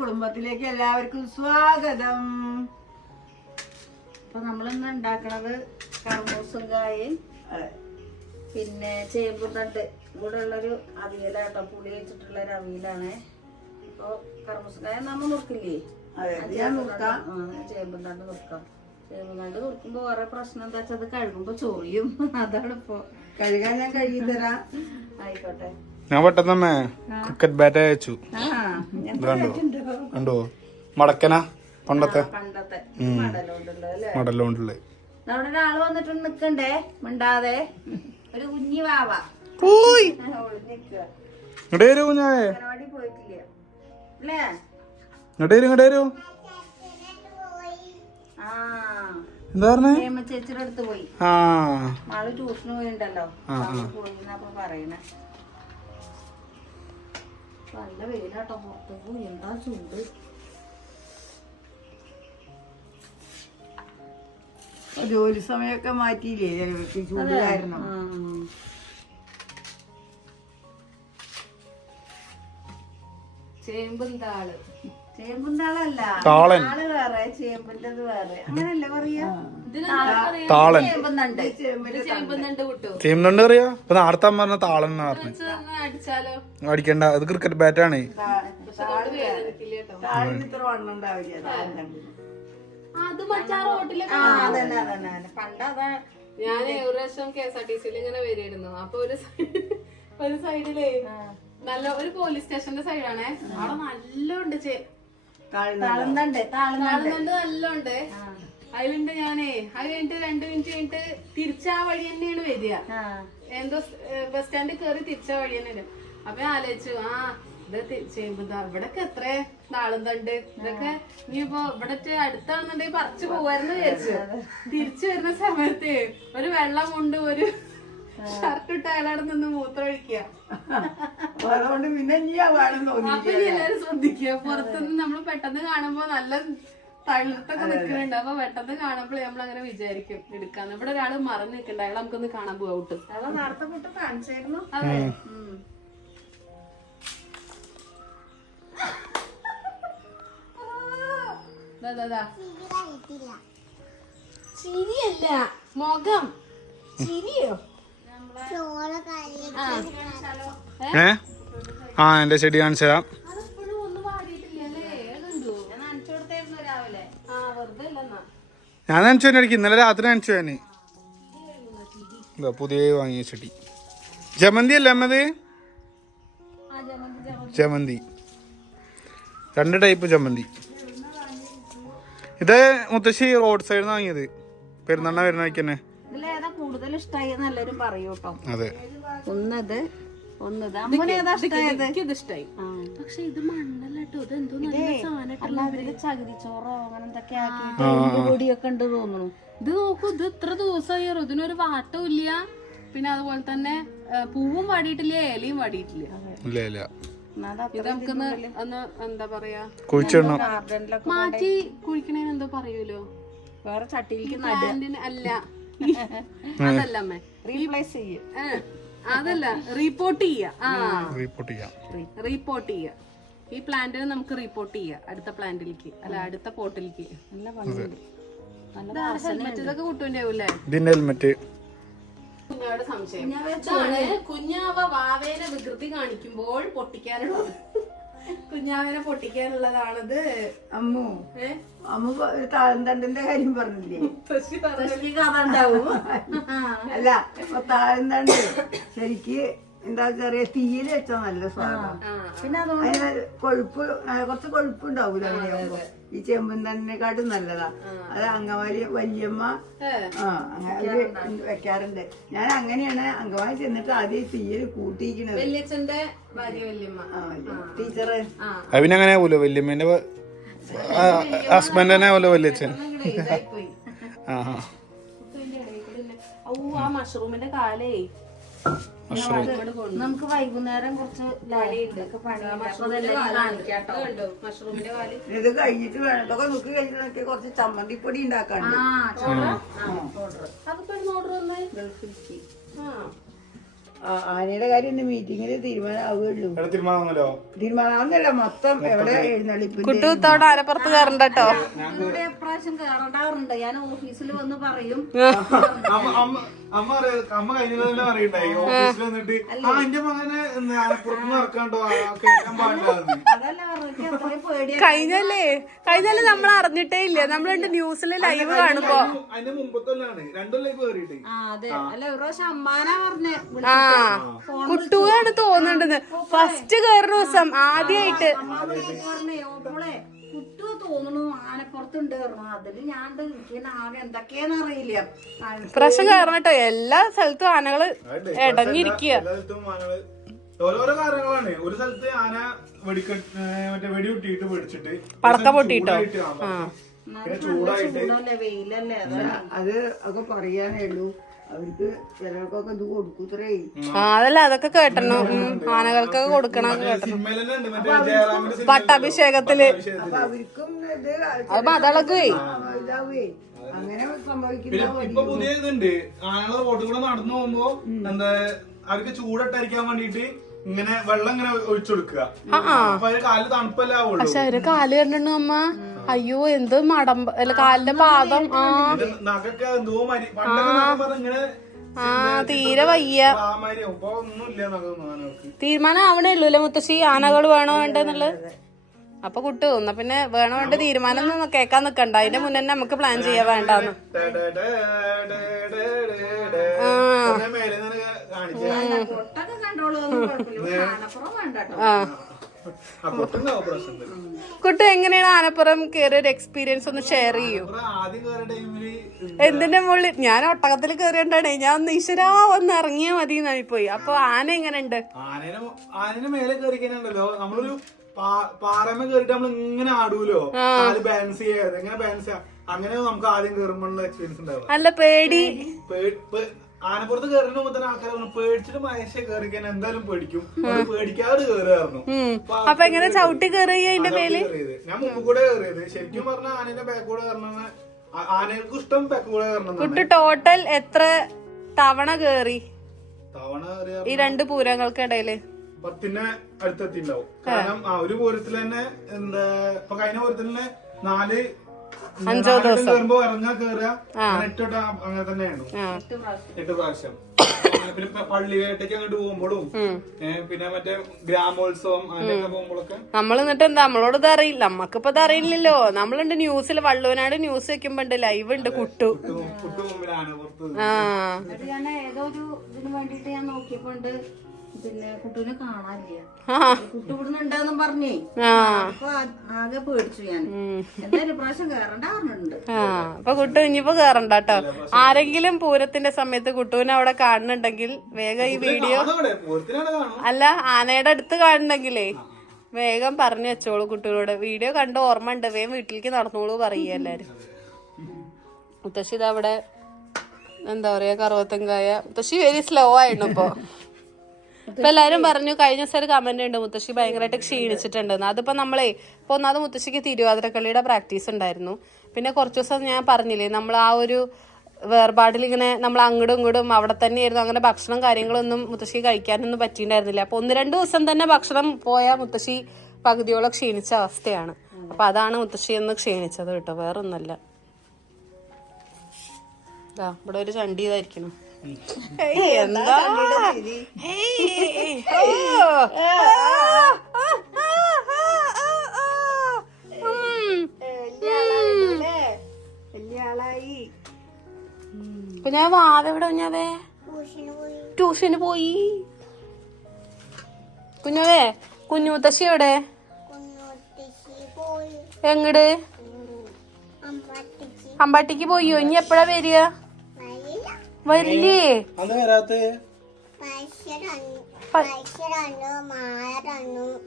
കുടുംബത്തിലേക്ക് എല്ലാവർക്കും സ്വാഗതം. അപ്പൊ നമ്മളിന്ന് ഉണ്ടാക്കണത് കർമൂസും കായും പിന്നെ ചേമ്പും തണ്ട് കൂടെ ഉള്ളൊരു അവിയലാട്ടോ. പുളി വെച്ചിട്ടുള്ള ഒരു അവിയലാണ്. അപ്പൊ കർമൂസും കായ നമ്മ നുറുക്കില്ലേ? ചേമ്പും തണ്ട് നുറുക്കാം. ചേമ്പും തണ്ട് നുറുക്കുമ്പോ വേറെ പ്രശ്നം എന്താ വെച്ചാൽ അത് കഴുകുമ്പോ ചൊറിയും. അതാണ് ഇപ്പൊ. കഴുകാൻ ഞാൻ കഴുകി തരാം. ആയിക്കോട്ടെ. ഞാൻ പെട്ടെന്നമ്മേ ക്രിക്കറ്റ് ബാറ്റ് അയച്ചു. കണ്ടോ കണ്ടോ? മടക്കന പണ്ടത്തെ? പണ്ടത്തെ. മടലുണ്ടല്ലോ അല്ലേ? മടലോണ്ടുള്ള. അവിടെ ഒരാൾ വന്നിട്ട് നിക്കണ്ടേ? മിണ്ടാതെ. ഒരു കുഞ്ഞി വാവ. പോയി കുഞ്ഞാവേ. എന്താ പറഞ്ഞേ? ചേച്ചിയുടെ അടുത്ത് പോയി. ആ. ആൾ ട്യൂഷന് പോയിണ്ടല്ലോ. പോയിന്നപ്പൊ പറയണേ. നല്ല വെയിലാട്ടോ പുറത്ത് പോയി എന്താ ചൂട്? ജോലി സമയമൊക്കെ മാറ്റിയില്ലേ? ചിലവർക്ക് ചൂട് കാരണം. ചേമ്പും താൾ ചേമ്പും താളല്ല താളൻ. താളൻ. ചേമ്പും തണ്ട്. ചെയ്യുന്നുണ്ട് അറിയാ? ഇപ്പൊ നേരത്തെ പറഞ്ഞ താളൻ എന്നാ പറഞ്ഞു? അടിക്കണ്ട. അത് ക്രിക്കറ്റ് ബാറ്റാണ് ഞാൻ ഒരു പ്രാവശ്യം കെ എസ് ആർ ടി സിയിൽ ഇങ്ങനെ വരുമായിരുന്നു അപ്പൊ ഒരു സൈഡ് ഒരു സൈഡിലേ നല്ല ഒരു പോലീസ് സ്റ്റേഷന്റെ സൈഡാണേ. അവിടെ നല്ല ഉണ്ട് ചേ താളുന്നുണ്ട്? താളുന്നുണ്ട് കാണുന്നുണ്ട് നല്ല ഉണ്ട് അതിലുണ്ട് ഞാനേ അത് കഴിഞ്ഞിട്ട് രണ്ട് മിനിറ്റ് കഴിഞ്ഞിട്ട് തിരിച്ചാ വഴി തന്നെയാണ് വരിക. എന്തോ ബസ് സ്റ്റാൻഡിൽ കയറി തിരിച്ച വഴി തന്നെയാണ്. അപ്പൊ ഞാൻ ആലോചിച്ചു ആ ഇത് ചെയ്യുമ്പോ ഇവിടൊക്കെ എത്ര നാളുന്നുണ്ട് ഇതൊക്കെ ഇനിയിപ്പോ ഇവിടെ അടുത്താണെന്നുണ്ടെങ്കിൽ പറിച്ചു പോവായിരുന്നു വിചാരിച്ചു. തിരിച്ചു വരുന്ന സമയത്ത് ഒരു വെള്ളം കൊണ്ട് ഒരു ഷർട്ട് ഇട്ട് അയാളവിടെ നിന്ന് മൂത്രം ഒഴിക്കുക അതുകൊണ്ട് പിന്നെ ഇനി തോന്നി അപ്പൊ ഇനി എല്ലാരും ശ്രദ്ധിക്കുക. പുറത്തുനിന്ന് നമ്മൾ പെട്ടെന്ന് കാണുമ്പോ നല്ല തളിർത്തൊക്കെ നിൽക്കുന്നുണ്ട്. അപ്പൊ പെട്ടെന്ന് കാണുമ്പോൾ നമ്മൾ അങ്ങനെ വിചാരിക്കും എടുക്കാന്ന്. ഇവിടെ ഒരാൾ മറന്നു നിൽക്കണ്ട. അയാൾ നമുക്കൊന്ന് കാണാൻ പോവാ ഔട്ട് അയാളെ നേരത്തെ പൊട്ട് കാണിച്ചായിരുന്നു. അതെ. ദാ, ദാ, ദാ. ചിരിയല്ല. മുഖം. ചിരിയോ? ഏ? ആ എന്റെ ചെടി കാണിച്ചു തരാം ഞാൻ നനച്ചു ഞാൻ തന്നെ ഇന്നലെ രാത്രി നനച്ചു ഇതാ പുതിയ വാങ്ങിയ ചെടി. ജമന്തി അല്ലേ അമ്മത്? ജമന്തി. രണ്ട് ടൈപ്പ് ജമന്തി. ഇത് മുത്തശ്ശി റോഡ് സൈഡിൽ നിന്ന് വാങ്ങിയത്. പെരുന്നാളിനെ വരുന്ന ഇതിലേതാ കൂടുതൽ ഇഷ്ടമായി എന്നെല്ലാരും പറയൂ കേട്ടോ. അതെ. ഒന്നത് ഇഷ്ടായി. പക്ഷെ ഇത് മണ്ണല്ല നല്ല സാധനം ചകിരിച്ചോറോ അങ്ങനെ എന്തൊക്കെ ആക്കിയിട്ട് എല്ല് പൊടിയൊക്കെ ഉണ്ട് തോന്നുന്നു. ഇത് നോക്കൂ ഇത് ഇത്ര ദിവസമായി അറിയോ ഇതിനൊരു വാട്ടവും ഇല്ല. പിന്നെ അതുപോലെ തന്നെ പൂവും വാടിയിട്ടില്ല ഇലയും വാടിയിട്ടില്ല. ഇല്ല ഇല്ല. എന്നാ അത് ഇത് നമുക്കൊന്ന് ഒന്ന് എന്താ പറയാ? മാറ്റി കുഴിക്കണേന് എന്തോ പറയൂലോ വേറെ ചട്ടിയിലേക്ക് അല്ല. അതല്ല അമ്മേ. റീപ്ലേസ് ചെയ്യും. ഏ, അതല്ല റിപ്പോർട്ട് ചെയ്യ. ആ. റിപ്പോർട്ട് ചെയ്യാം. റിപ്പോർട്ട് ചെയ്യ. ഈ പ്ലാന്റിന് നമുക്ക് റിപ്പോർട്ട് ചെയ്യാം അടുത്ത പ്ലാന്റിലേക്ക് അല്ല അടുത്ത പോട്ടിലേക്ക്. നല്ല ഭംഗിയുണ്ട്. നല്ല ഹെൽമെറ്റ് ഇതൊക്കെ കുട്ടുവിന്റെ ആവൂലേ ഇതിന്റെ ഹെൽമെറ്റ്. സംശയം. കുഞ്ഞാവ വാവേനെ വികൃതി കാണിക്കുമ്പോൾ പൊട്ടിക്കാനുള്ളത്. കുഞ്ഞാവേനെ പൊട്ടിക്കാനുള്ളതാണത്. അമ്മു. അമ്മു പ- കാര്യം പറഞ്ഞില്ലേ. കഥ ഉണ്ടാവും. അല്ല താഴന്തണ്ട്. ശരിക്ക് എന്താ പറയാ തീയിൽ വെച്ചാ നല്ല സ്വാദം. പിന്നെ അതുകൊണ്ട് കൊഴുപ്പ് കുറച്ച് കൊഴുപ്പ് ഉണ്ടാവൂല അങ്ങനെയാകുമ്പോ ഈ ചെമ്പൻ തന്നെക്കാട്ടും നല്ലതാ. അത് അങ്കമാലി വല്യമ്മ ആ അവർ വെക്കാറുണ്ട്. ഞാൻ അങ്ങനെയാണ് അങ്കമാലി ചെന്നിട്ട് ആദ്യം തീയിൽ കൂട്ടിയിരിക്കണത്. ടീച്ചറ്. അവനങ്ങനെ ആവൂലോ? വല്യമ്മേന്റെ ഹസ്ബൻഡ് തന്നെ ആവൂലോ വല്യച്ഛൻ? ആ മഷ്റൂമിന്റെ കാലേ. നമുക്ക് വൈകുന്നേരം കുറച്ച് ഇത് കഴിഞ്ഞിട്ട് വേണം. ഇതൊക്കെ നോക്കി കഴിഞ്ഞിട്ട് നോക്കി കുറച്ച് ചമ്മന്തിപ്പൊടി ഉണ്ടാക്കാണ്ട് ആനയുടെ കാര്യം ഇന്ന് മീറ്റിങ്ങിൽ തീരുമാനമാവുകയുള്ളൂ തീരുമാനമാവുന്നല്ലോ തീരുമാനമാവുന്നല്ല മൊത്തം എവിടെ എഴുന്നള്ളിപ്പിന്റെ കുട്ടു അരപ്പുറത്ത് ആനപ്പുറത്ത് കയറണ്ട ഇവിടെ എപ്രാവശ്യം കയറണ്ടാറുണ്ട് ഞാൻ ഓഫീസിൽ വന്ന് പറയും. അമ്മ അമ്മ അമ്മ അറിയണ്ടായി ഓഫീസിൽ വന്നിട്ട് ആ എന്റെ മകനെ പുറത്തുനിന്ന് ഇറക്കാണ്ടോ കേൾക്കാൻ പാടില്ല കഴിഞ്ഞല്ലേ? കഴിഞ്ഞല്ലേ നമ്മൾ അറിഞ്ഞിട്ടേ ഇല്ല. നമ്മൾ നമ്മളുണ്ട് ന്യൂസിൽ ലൈവ് കാണുമ്പോ. അതിന്റെ മുമ്പത്തൊല്ലാണ് ലൈവ് കയറിയിട്ട് ആ അതെ. അല്ല ഒരു അമ്മാനാ പറഞ്ഞേ കുട്ടുവാണ് തോന്നുന്നുണ്ടെന്ന് ഫസ്റ്റ് കയറുന്ന ദിവസം ഓപ്പോളെ കുട്ടു തോന്നുന്നു. ആനപ്പുറത്തുണ്ട് പറഞ്ഞു. അതിൽ ഞാൻ എനിക്ക് ആകെ എന്തൊക്കെയാന്ന് അറിയില്ല. പ്രശ്നം ഇപ്രാവശ്യം എല്ലാ സ്ഥലത്തും ആനകൾ ഇടഞ്ഞിരിക്കുക എല്ലാ സ്ഥലത്തും ആനകൾ ഓരോരോ കാര്യങ്ങളാണ് ഒരു സ്ഥലത്ത് ആന വെടിക്ക മറ്റേ വെടി പൊട്ടിയിട്ട് വെടിച്ചിട്ട് പടക്ക ആ, പിന്നെ ചൂടായിട്ട് അത്. ഒക്കെ പറയാനേ ഉള്ളൂ അവർക്ക് ചിലർക്കൊക്കെ ഇത് കൊടുക്കൂത്രേ. ആ അതല്ല അതൊക്കെ കേട്ടണോ. ആനകൾക്കൊക്കെ കൊടുക്കണം കേട്ടണം. പട്ടാഭിഷേകത്തിൽ. അപ്പൊ അവർക്കും ഇത് അത് മതളകുവേ ഇതാവേ. അങ്ങനെ പിന്നെ സംഭവിക്കുന്ന പുതിയ ഇതുണ്ട്. ആനകളെ റോഡിൽ കൂടെ നടന്നു പോകുമ്പോ എന്താ അവർക്ക് ചൂടട്ടരിക്കാൻ വേണ്ടിട്ട് ഇങ്ങനെ വെള്ളം ഇങ്ങനെ ഒഴിച്ചു കൊടുക്കുക. അപ്പൊ അതിന് കാലിൽ തണുപ്പല്ലേ ആവുള്ളൂ. പക്ഷെ അവർ കാൽ കണ്ടിട്ടുണ്ടോ അമ്മ. അയ്യോ എന്ത് മടമ്പ. അല്ല കാലിന്റെ പാദം. ആ. ആ. തീരെ വയ്യ. തീരുമാനം ആവണേ ഉള്ളൂ അല്ലേ മുത്തശ്ശി? ആനകൾ വേണോ വേണ്ടെന്നുള്ളത് അപ്പൊ കുട്ടു എന്നാ പിന്നെ വേണോ വേണ്ട തീരുമാനം ഒന്നും കേക്കാൻ നിക്കണ്ട. അതിന്റെ മുന്നേ നമുക്ക് പ്ലാൻ ചെയ്യാൻ വേണ്ടെന്ന്. ആ കുട്ടു എങ്ങനെയാണ് ആനപ്പുറം കയറിയ ഒരു എക്സ്പീരിയൻസ് ഒന്ന് ഷെയർ ചെയ്യൂ? എന്തിന്റെ മുകളിൽ? ഞാൻ ഒട്ടകത്തിൽ കയറിയോണ്ടാണ് ഞാൻ ഒന്ന് ഈശ്വരാ ഒന്ന് ഇറങ്ങിയാ മതി എന്നായി പോയി അപ്പൊ ആന എങ്ങനെയുണ്ട്? ആനേനെ മേലെ കയറിക്കാനുണ്ടല്ലോ നമ്മളൊരു പാറമ കയറിട്ട് നമ്മൾ ഇങ്ങനെ ആടൂലോ? ബാലൻസ് ചെയ്യാതെ എങ്ങനെ ബാലൻസ് ചെയ്യാം? അങ്ങനെ നമുക്ക് ആദ്യം കയറുമ്പോഴുള്ള എക്സ്പീരിയൻസ് ഉണ്ടാവും അല്ല പേടി. ആനപ്പുറത്ത് കയറുന്ന മുമ്പ് തന്നെ ആൾക്കാർ പറഞ്ഞു പേടിച്ചിട്ട് മഹേഷ കയറിക്കാൻ എന്തായാലും പേടിക്കും. പേടിക്കാതെ കയറുമായിരുന്നു ഉം. അപ്പൊ എങ്ങനെ ചവിട്ടി കയറിയതിന്റെ മേലെ? ഞാൻ മുമ്പ് കൂടെ കയറിയത് ശരിക്കും പറഞ്ഞ ആനയുടെ ബാക്ക് കൂടെ കയറണ ആനകൾക്ക് ഇഷ്ടം ബാക്ക് കൂടെ കയറണം കുട്ടി ടോട്ടൽ എത്ര തവണ കയറി തവണ കയറിയ ഈ രണ്ട് പൂരങ്ങൾക്കിടയിൽ? പത്തിന് അടുത്തെത്തിണ്ടാവും. കാരണം ആ ഒരു പൂരത്തിൽ തന്നെ എന്താ ഇപ്പൊ കഴിഞ്ഞ പൂരത്തിൽ തന്നെ നാല് അഞ്ചോ ദിവസം. കയറുമ്പോ ഇറങ്ങാ കേറുക അങ്ങനെ എട്ട് വട്ടം അങ്ങനെ തന്നെയാണ്. എട്ട് പ്രാവശ്യം. പിന്നെ ഇപ്പൊ പള്ളി വേട്ടയ്ക്ക് അങ്ങോട്ട് പോകുമ്പോഴും പിന്നെ മറ്റേ ഗ്രാമോത്സവം അങ്ങനെയൊക്കെ പോകുമ്പോഴൊക്കെ. നമ്മൾ എന്നിട്ട് എന്താ നമ്മളോട് ഇത് അറിയില്ല. നമ്മക്കിപ്പോ ഇത് അറിയില്ലല്ലോ. നമ്മളുണ്ട് ന്യൂസിൽ വള്ളുവനാട് ന്യൂസ് വെക്കുമ്പോ ഉണ്ട് ലൈവ് ഉണ്ട് കുട്ടു കുട്ടു- പുറത്ത്. ആ. ഏതോ ഒരു ഇതിന് വേണ്ടിട്ട് ഞാൻ നോക്കിയപ്പോണ്ട് പിന്നെ കുട്ടൂനെ കാണാനില്ല. ആ. കുട്ടു ഇവിടുന്ന് ഉണ്ടെന്നും പറഞ്ഞേ. ആ. അപ്പൊ ആകെ പേടിച്ചു ഞാൻ. എന്തായാലും പ്രാവശ്യം കേറണ്ട പറഞ്ഞിട്ടുണ്ട്. ആ. അപ്പൊ കുട്ടു ഇനിയിപ്പോ കേറണ്ട കേട്ടോ ആരെങ്കിലും പൂരത്തിന്റെ സമയത്ത് കുട്ടുവിനെ അവിടെ കാണുന്നുണ്ടെങ്കിൽ വേഗം ഈ വീഡിയോ അല്ല ആനയുടെ അടുത്ത് കാണുന്നുണ്ടെങ്കിലേ വേഗം പറഞ്ഞു വെച്ചോളൂ കുട്ടികളോട് വീഡിയോ കണ്ട് ഓർമ്മ ഉണ്ട് വേഗം വീട്ടിലേക്ക് നടന്നോളൂ പറയുക എല്ലാരും. മുത്തശ്ശി ഇതവിടെ എന്താ പറയാ കറുവത്തങ്കായ മുത്തശ്ശി വെരി സ്ലോ ആയിരുന്നു ഇപ്പൊ. ഇപ്പൊ എല്ലാരും പറഞ്ഞു കഴിഞ്ഞ ദിവസം ഒരു കമന്റ് ഉണ്ട് മുത്തശ്ശി ഭയങ്കരമായിട്ട് ക്ഷീണിച്ചിട്ടുണ്ടെന്ന്. അതിപ്പോ നമ്മളെ ഇപ്പൊ ഒന്നാമത് മുത്തശ്ശിക്ക് തിരുവാതിരക്കളിയുടെ പ്രാക്ടീസ് ഉണ്ടായിരുന്നു. പിന്നെ കുറച്ച് ദിവസം ഞാൻ പറഞ്ഞില്ലേ നമ്മൾ ആ ഒരു വേർപാടിൽ ഇങ്ങനെ നമ്മൾ അങ്ങോട്ടും ഇങ്ങോട്ടും അവിടെ തന്നെയായിരുന്നു. അങ്ങനെ ഭക്ഷണം കാര്യങ്ങളൊന്നും മുത്തശ്ശി കഴിക്കാനൊന്നും പറ്റിയിട്ടുണ്ടായിരുന്നില്ല. അപ്പൊ ഒന്ന് രണ്ട് ദിവസം തന്നെ ഭക്ഷണം പോയ മുത്തശ്ശി പകുതിയോളം ക്ഷീണിച്ച അവസ്ഥയാണ്. അപ്പൊ അതാണ് മുത്തശ്ശി എന്ന് ക്ഷീണിച്ചത് കേട്ടോ വേറൊന്നല്ല ഇവിടെ ഒരു ചണ്ടി ഇതായിരിക്കണം. എന്താ വാവ എവിടെ കുഞ്ഞാവേ? ട്യൂഷന് പോയി. കുഞ്ഞാവേ കുഞ്ഞുത്തശ്ശി എവിടെ? എങ്ങട്? അമ്പാട്ടിക്ക് പോയോ? ഇനി എപ്പോഴാ വരിക? വരില്ലേ? അന്ന് വരാത്ത?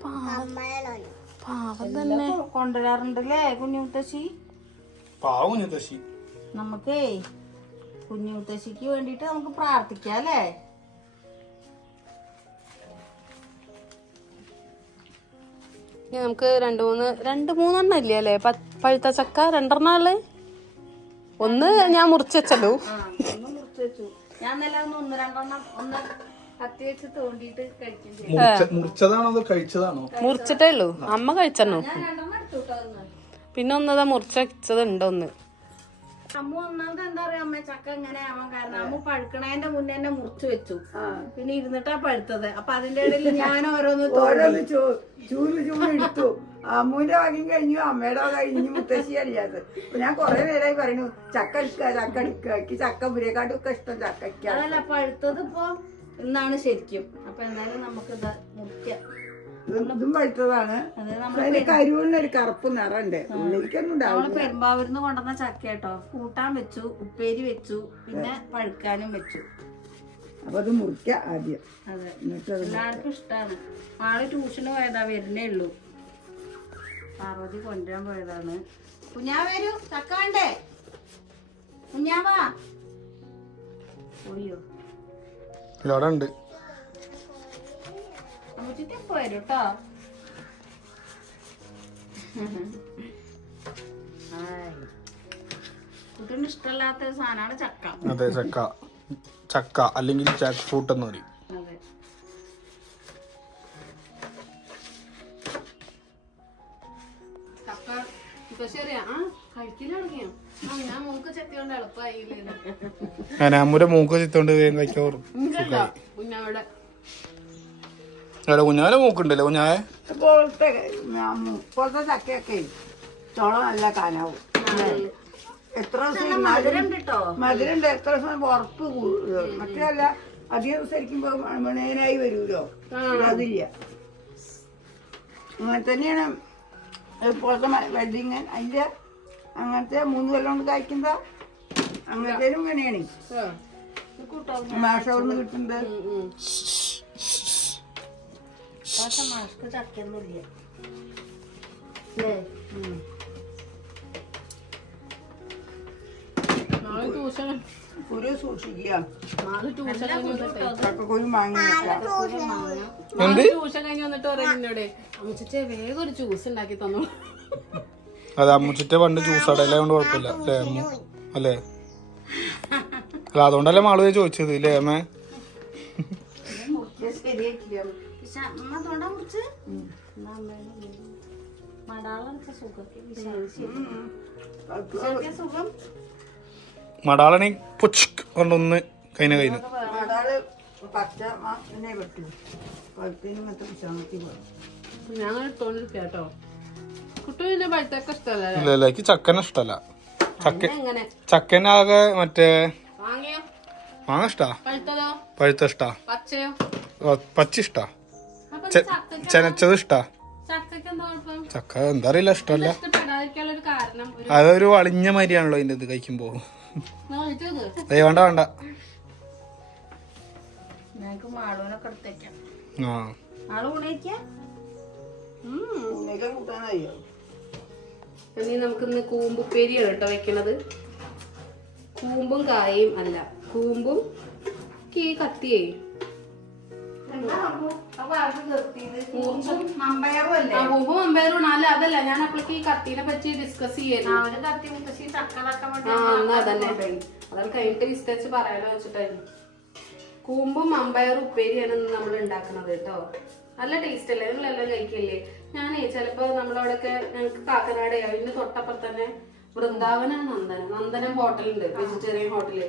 പാവം. തന്നെ. കൊണ്ടുവരാറുണ്ടല്ലേ കുഞ്ഞു മുത്തശ്ശി പാവം മുത്തശ്ശി നമുക്കേ കുഞ്ഞു മുത്തശ്ശിക്ക് വേണ്ടിട്ട് നമുക്ക് പ്രാർത്ഥിക്കാം അല്ലേ? ഇനി നമുക്ക് രണ്ട് മൂന്ന് രണ്ട് മൂന്നെണ്ണം ഇല്ലേ അല്ലേ? പഴുത്ത ചക്ക രണ്ടെണ്ണം ഒന്ന് ഞാൻ മുറിച്ചു വെച്ചല്ലോ. ഒന്ന് വെച്ചു. ഞാൻ ഒന്ന് ഒന്ന് രണ്ടെണ്ണം ഒന്ന് കത്തി വെച്ച് തോണ്ടിയിട്ട് കഴിക്കും ചെയ്യും മുറിച്ചതാണോ അതോ കഴിച്ചതാണോ? മുറിച്ചിട്ടേ ഉള്ളൂ. അമ്മ കഴിച്ചോ ഞാൻ രണ്ടെണ്ണം എടുത്തു കേട്ടോ. പിന്നെ ഒന്നതാ മുറിച്ചുണ്ടോന്ന് ഒന്ന്? അമ്മ ഒന്നാമത് എന്താ പറയാ അമ്മ ചക്ക എങ്ങനെ ആവാൻ കാരണം? അമ്മ പഴുക്കണേന്റെ മുന്നേ എന്നെ മുറിച്ചു വെച്ചു. പിന്നെ ഇരുന്നിട്ടാ പഴുത്തത്. അപ്പൊ അതിന്റെ ഇടയിൽ ഞാൻ ഓരോന്ന് ഓരോന്ന് ചൂ ചൂൽ ചൂൽ എടുത്തു അമ്മൂന്റെ ഭാഗ്യം കഴിഞ്ഞു അമ്മയുടെ കഴിഞ്ഞു മുത്തശ്ശി അറിയാത് ഞാൻ കൊറേ നേരമായി പറയുന്നു ചക്ക എടുക്കുക ചക്ക എടുക്കുക എനിക്ക് ചക്ക പുരേക്കാട്ടും ഒക്കെ ഇഷ്ടം ചക്കയ്ക്ക അതല്ല പഴുത്തത് ഇപ്പൊ ഇന്നാണ് ശരിക്കും. അപ്പൊ എന്തായാലും നമുക്ക് ഇത് മുറിക്കാം. ഇതും പഴുത്തതാണ്. അത് പക്ഷെ ഒരു കരുവിനൊരു കറുപ്പ് നിറണ്ട്. ഉള്ളിലേക്കൊന്നും നമ്മൾ ഉണ്ടാവില്ല പെരുമ്പാവൂരിന്ന് കൊണ്ടുവന്ന ചക്ക കേട്ടോ കൂട്ടാൻ വെച്ചു ഉപ്പേരി വെച്ചു പിന്നെ പഴുക്കാനും വെച്ചു. അപ്പൊ അത് മുറിക്ക ആദ്യം. അതെ. എല്ലാവർക്കും ഇഷ്ടമാണ് ആൾ ട്യൂഷന് പോയതാ വരുന്നേ ഉള്ളൂ. പാർവതി കൊണ്ടുവരാൻ പോയതാണ്. കുഞ്ഞാ വരൂ ചക്ക വേണ്ടേ? കുഞ്ഞാവാ പോയോ? ഉണ്ട്. അമ്മച്ചിട്ട് ഇപ്പൊ വരും കേട്ടോ കുട്ടിന് ഇഷ്ടമല്ലാത്ത ഒരു സാധനമാണ് ചക്ക. അതെ ചക്ക. ചക്ക അല്ലെങ്കിൽ ജാക്ക് ഫ്രൂട്ട് എന്ന് പറയും. മൂക്ക് ചെത്തിയോണ്ട് എളുപ്പമായി മൂക്ക് ചിത്തോണ്ട് വേഗം കുഞ്ഞവിടെ അവിടെ കുഞ്ഞാലെ മൂക്കുണ്ടല്ലേ കുഞ്ഞായെ ഞാൻ പോലത്തെ ചക്കയൊക്കെ ചോള നല്ല കാനാവും എത്ര ദിവസം മധുരം എത്ര ദിവസം ഉറപ്പ് മറ്റേല്ല അധികം സരിക്കുമ്പോ മണേനായി വരൂലോ? അതില്ല. അങ്ങനെ തന്നെയാണ് ഇപ്പോഴത്തെ വെഡിങ്. അതിന്റെ അങ്ങനത്തെ മൂന്ന് കൊല്ലം കൊണ്ട് കഴിക്കുന്ന അങ്ങനത്തേനും ഇങ്ങനെയാണ്. മാഷ കിട്ടുന്നത്. പക്ഷെ മാസ്ക് ചക്കൊന്നുമില്ല അല്ലേ? കുരു സൂക്ഷിക്കുക ചക്കക്കുരു മാങ്ങിയില്ല നാളെ ട്യൂഷൻ കഴിഞ്ഞ് വന്നിട്ട് പറയും എന്നോട് അമ്മച്ചേ വേഗം ഒരു ജ്യൂസ് ഉണ്ടാക്കി തന്നു. അതെ അമ്മുച്ചിന്റെ പണ്ട് ജ്യൂസ് അടയിലെ കൊണ്ട് കുഴപ്പമില്ല അല്ലേ? അമ്മു അല്ലേ? അല്ല അതുകൊണ്ടല്ലേ മാളുവേ ചോദിച്ചത് ഇല്ലേ അമ്മേ? ശരിയാക്കില്ല പക്ഷെ അമ്മ തൊണ്ട മുറിച്ച് മടാളടിച്ച സുഖം സുഖം? മടാളണി പുച്ക് കൊണ്ടൊന്ന് കൈന കഴിഞ്ഞു ഇല്ല എനിക്ക് ചക്കനെ ഇഷ്ടല്ല ചക്ക എങ്ങനെ? ചക്കനാകെ മറ്റേ വാങ്ങിയോ മാങ്ങ ഇഷ്ടാ? പഴുത്ത ഇഷ്ടാ. പച്ച ഇഷ്ടാ. ചെനച്ചത് ഇഷ്ടാ? ചക്ക എന്താ അറിയില്ല ഇഷ്ടല്ല ഒരു കാരണം ഒരു അതൊരു വളിഞ്ഞ മാതിരിയാണല്ലോ അതിന്റെ ഇത് കഴിക്കുമ്പോ. വേണ്ട വേണ്ട. ഞങ്ങക്ക് മാളൂനൊക്കെ എടുത്തേക്കാം ആ. ആൾ ഉണയിക്കാം ഉം. ഉണ്ണിക്ക കൂട്ടാനറിയോ ഇനി നമുക്കിന്ന് കൂമ്പുപ്പേരിയാണ് കേട്ടോ വെക്കണത്. കൂമ്പും കായയും അല്ല കൂമ്പും കീ കത്തിയേ. അമ്പയറും അല്ല? അതല്ല ഞാൻ അപ്പോഴേക്ക് ഈ കത്തിനെ പറ്റി ഡിസ്കസ് അതന്നെ. അതാണ് കഴിഞ്ഞിട്ട് വിസ്തരിച്ച് പറയാലോ വെച്ചിട്ടായിരുന്നു. കൂമ്പും അമ്പയറും ഉപ്പേരിയാണ് നമ്മൾ ഉണ്ടാക്കുന്നത് കേട്ടോ. നല്ല ടേസ്റ്റ് അല്ലേ? നിങ്ങളെല്ലാം കഴിക്കില്ലേ? ഞാനേ ചിലപ്പോ നമ്മളവിടെയൊക്കെ ഞങ്ങൾക്ക് കാക്കനാട് അതിന്റെ തൊട്ടപ്പുറത്ത് തന്നെ വൃന്ദാവനാണ് നന്ദനം. നന്ദനം ഹോട്ടലുണ്ട് വെജിറ്റേറിയൻ ഹോട്ടൽ.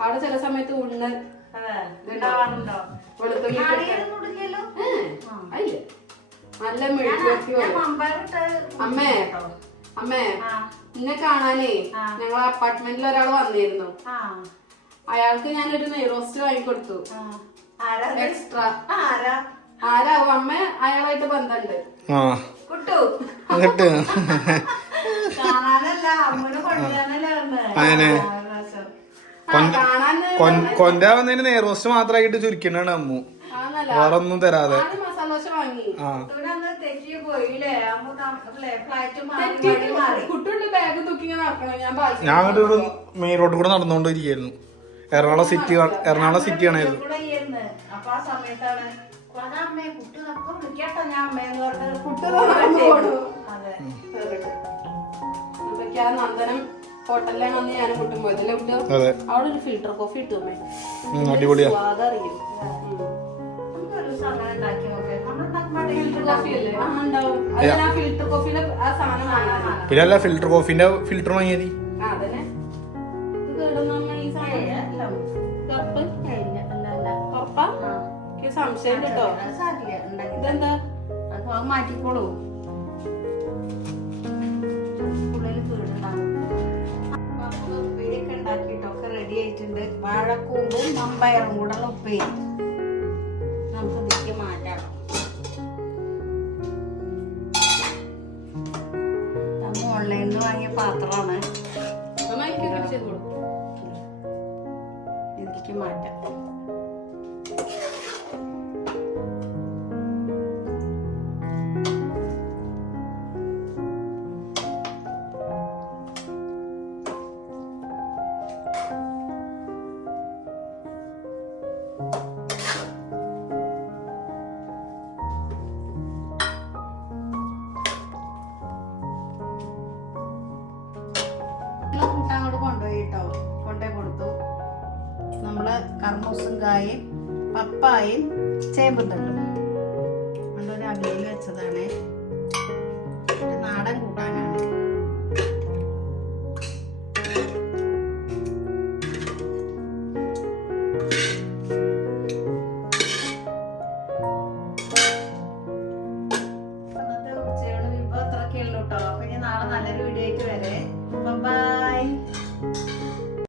അവിടെ ചില സമയത്ത് ഉണ്ണ് ഉണ്ടാവാറുണ്ടോ? വെളുത്തുള്ളി അതില്ല. നല്ല. മമ്പയറിട്ട് അമ്മേ അമ്മേ എന്നെ കാണാനേ ഞങ്ങൾ അപ്പാർട്ട്മെന്റിൽ ഒരാൾ വന്നിരുന്നു. ആ. അയാൾക്ക് ഞാനൊരു നെയ്റോസ്റ്റ് വാങ്ങിക്കൊടുത്തു. കൊടുത്തു ആരാ എക്സ്ട്രാ ആരാ? ആരാവും? അമ്മ അയാളായിട്ട് ബന്ധമുണ്ട് ആ. കുട്ടു. കാണാനല്ല അമ്മനെ കൊണ്ടുവരാനല്ലേ വന്നേ അങ്ങനെ ആ, കാണാന് കൊണ്ടാവുന്നതിന് നേർവസ്റ്റ് മാത്രമായിട്ട് ചുരുക്കണാണ് അമ്മു വേറെ ഒന്നും തരാതെ ആ ഞാൻ അങ്ങോട്ട് ഇവിടെ മെയിൻ റോഡിൽ കൂടെ നടന്നുകൊണ്ടിരിക്കുന്നു എറണാകുളം സിറ്റി എറണാകുളം സിറ്റി ആണായിരുന്നു കൂടെ ഇരുന്ന് ആ സമയത്താണ് അതാ അമ്മേ കുട്ടു അപ്പൊ വിളിക്കട്ടോ ഞാൻ അമ്മേന്ന് പറഞ്ഞത് കുട്ടു അതെ അപ്പൊക്കെ ആ നന്ദനം ഹോട്ടലിലാണ് അന്ന് ഞാൻ കുട്ടും പോയതല്ലേ കുട്ടോ അവിടെ ഒരു ഫിൽട്ടർ കോഫി ഉം, അടിപൊളിയാ. സ്വാദറിയും. അങ്ങനെ ഉണ്ടാക്കി നോക്കിയത് ഫിൽറ്റർ കോഫി അല്ലേ ആ ഉണ്ടാവും അതിന് ആ. ഫിൽറ്റർ റെഡി ആയിട്ടുണ്ട് വാഴക്കൂമ്പും മമ്പയറും കൂടെയുള്ള ഉപ്പേരി. നമുക്ക് ഇതിലേക്ക് മാറ്റാം. നമ്മ ഓൺലൈനിൽ നിന്ന് വാങ്ങിയ പാത്രമാണ്. ഇതിലേക്ക് മാറ്റാം. കർമ്മൂസും കായും പപ്പായും ചേമ്പും തട്ടും. അതുകൊണ്ട് ഒരു അവിയൽ വെച്ചതാണ്.